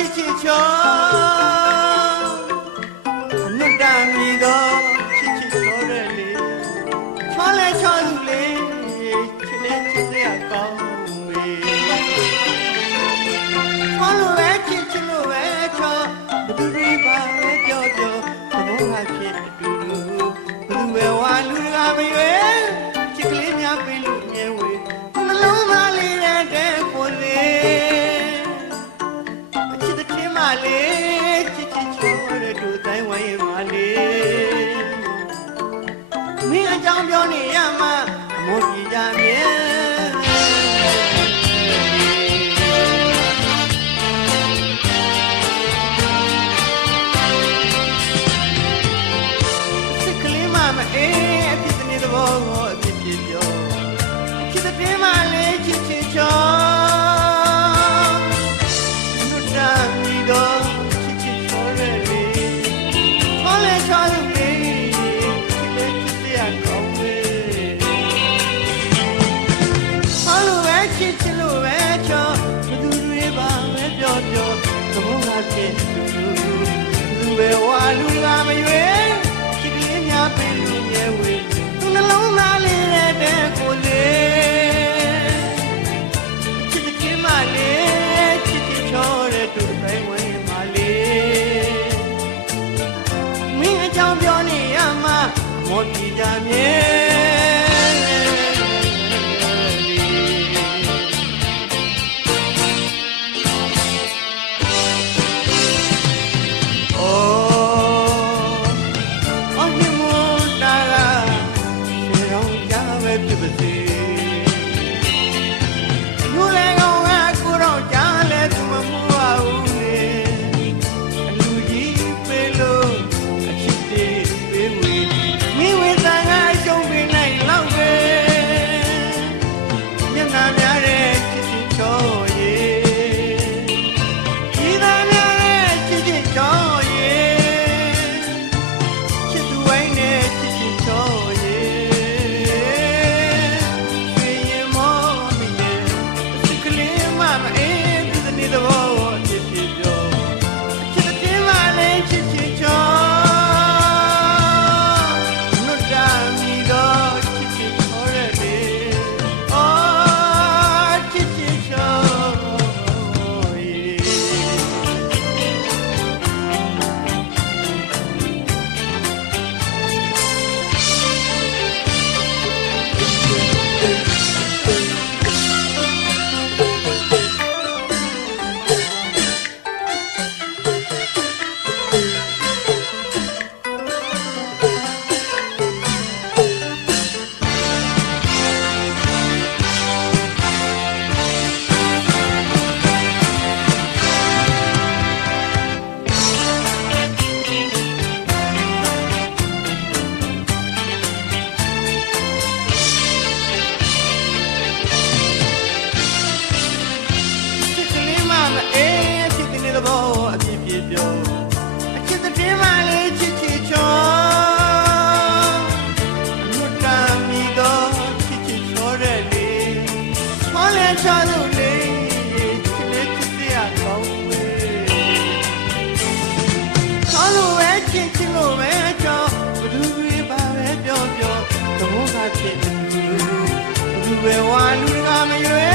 ချစ်ချစ်ချောအနစ်တမီသောချစ်ချစ်ချောတဲ့လေချောလဲချောသူလေချစ်လဲချစ်စရာကောင်းမေချောလို့ပဲချစ်ချစ်လို့ပဲချောဘယ်သူတွေပါပဲပြောပြောသဘောကဖြစ်တူ ပြောအချစ်တဲ့မလေးချစ်ချစ်ချောလွတ်တာမီတော့ချစ်ချစ်ချောတဲ့လေဟောလဲချလို့လေချစ်လေးချစ်ရကောင်းဝေးချောလို့ပဲချစ်ချစ်လို့ပဲချောဘသူတွေပါပဲပြောပြောသဘောကချစ်သူဘသူပဲဝါလူကမရွေး